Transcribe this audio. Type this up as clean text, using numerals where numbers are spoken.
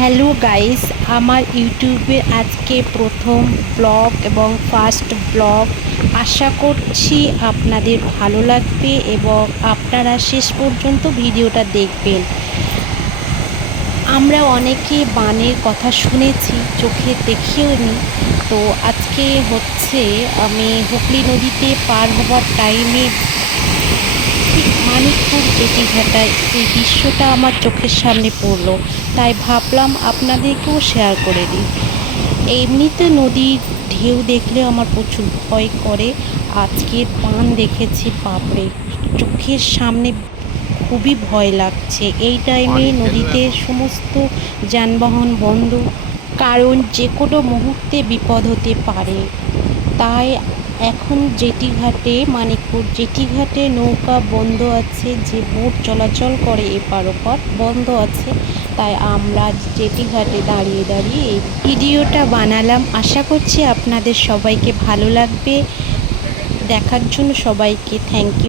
Hello guys, আমার ইউটিউবে আজকে প্রথম ব্লগ এবং ফার্স্ট ব্লগ। আশা করছি আপনাদের ভালো লাগবে এবং আপনারা শেষ পর্যন্ত ভিডিওটা দেখবেন। আমরা অনেকে বানের কথা শুনেছি, চোখে দেখিও নি। তো আজকে হচ্ছে আমি হুগলি নদীতে পার হবার টাইমে ঠিক মানিকপুর জেটিঘাটায় এই দৃশ্যটা আমার চোখের সামনে পড়লো, তাই ভাবলাম আপনাদেরকেও শেয়ার করে দিই। এমনিতে নদীর ঢেউ দেখলে আমার প্রচুর ভয় করে। আজকের বান দেখেছি, বাপরে, চোখের সামনে খুবই ভয় লাগছে। এই টাইমে নদীতে সমস্ত যানবাহন বন্ধ, কারণ যে কোনো মুহূর্তে বিপদ হতে পারে। তাই এখন জেটিঘাটে, মানিকপুর জেটিঘাটে নৌকা বন্ধ আছে, যে বোট চলাচল করে এপার ওপার বন্ধ আছে। তাই আমরা জেটিঘাটে দাঁড়িয়ে দাঁড়িয়ে এই ভিডিওটা বানালাম। আশা করছি আপনাদের সবাইকে ভালো লাগবে। দেখার জন্য সবাইকে থ্যাংক ইউ।